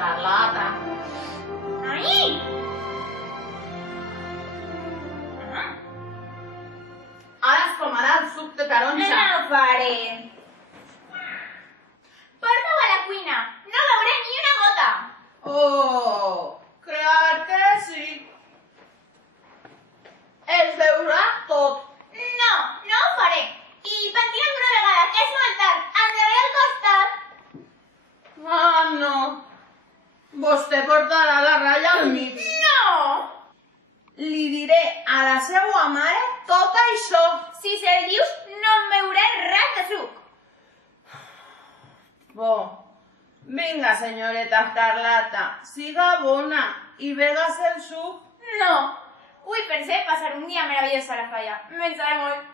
Escarlata. Ai! Ara es tomarà el suc de taronja. No ho faré. Porta-ho a la cuina. No veuré ni una gota. Oh, clar que sí. Es veurà tot. No, no ho faré. I pentina't una vegada, que és molt tard. Endarrere al costat. Ah, no. Vostè portarà la ratlla al mig. No! Li diré a la seva mare tot això. Si se'l dius, no em veuré res de suc. Bo, vinga, senyoreta Escarlata, siga bona i begues el suc. No. Vull per ser passar un dia meravellós a la falla. Menjaré molt.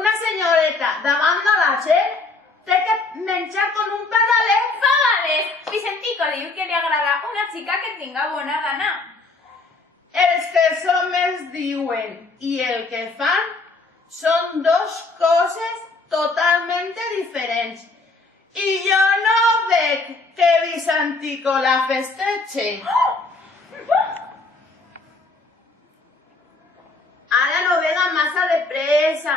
Una senyoreta davant de la gent té que menjar con un pedalet. Fagades! Vicentico diu que li agrada una xica que tinga bona gana. Els que som els diuen i el que fan són dos coses totalment diferents. I jo no veig que Vicentico la festeche. Ara no vega massa de pressa.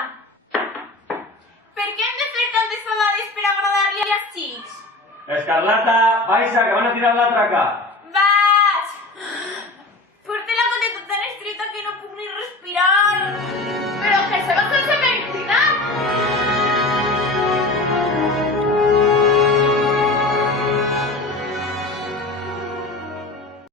Per què hem de fer tantes fagades per agradar-li als xics? Escarlata, baixa, que van a tirar la traca. Vaig! Porta la goteta tan estreta que no puc ni respirar.